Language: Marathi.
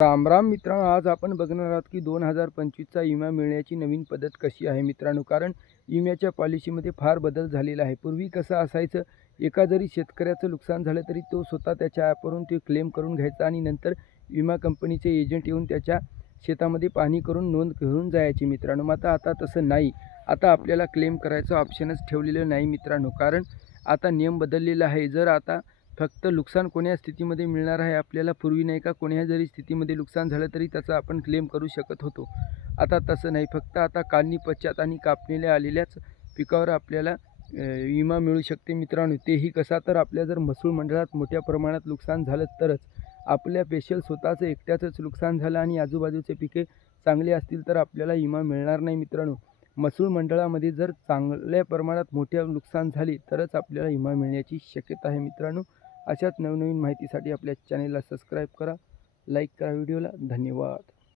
राम राम मित्रांनो, आज आपण बघणार आहोत की 2025चा विमा मिळण्याची नवीन पद्धत कशी आहे मित्रांनो. कारण विम्याच्या पॉलिसीमध्ये फार बदल झालेला आहे. पूर्वी कसं असायचं, एका जरी शेतकऱ्याचं नुकसान झालं तरी तो स्वतः त्याच्या ॲपवरून ते क्लेम करून घ्यायचा आणि नंतर विमा कंपनीचे एजंट येऊन त्याच्या शेतामध्ये पाहणी करून नोंद घेऊन जायची मित्रांनो. मात्र आता तसं नाही. आता आपल्याला क्लेम करायचं ऑप्शनच ठेवलेलं नाही मित्रांनो. कारण आता नियम बदललेला आहे. जर आता फक्त नुकसान कोण्या स्थितीमध्ये मिळणार आहे आपल्याला, पूर्वी नाही का कोण्या जरी स्थितीमध्ये नुकसान झालं तरी त्याचा आपण क्लेम करू शकत होतो. आता तसं नाही. फक्त आता काढणी पश्चात आणि कापणीला आलेल्याच पिकावर आपल्याला विमा मिळू शकते मित्रांनो. तेही कसा, तर आपल्या जर महसूल मंडळात मोठ्या प्रमाणात नुकसान झालं तरच. आपल्या स्पेशल स्वतःचं एकट्याचंच नुकसान झालं आणि आजूबाजूचे पिके चांगले असतील तर आपल्याला विमा मिळणार नाही मित्रांनो. महसूल मंडळामध्ये जर चांगल्या प्रमाणात मोठ्या नुकसान झाले तरच आपल्याला विमा मिळण्याची शक्यता आहे मित्रांनो. अशाच नवनवीन माहितीसाठी आपल्या चॅनेलला सबस्क्राईब करा, लाईक करा व्हिडिओला. धन्यवाद.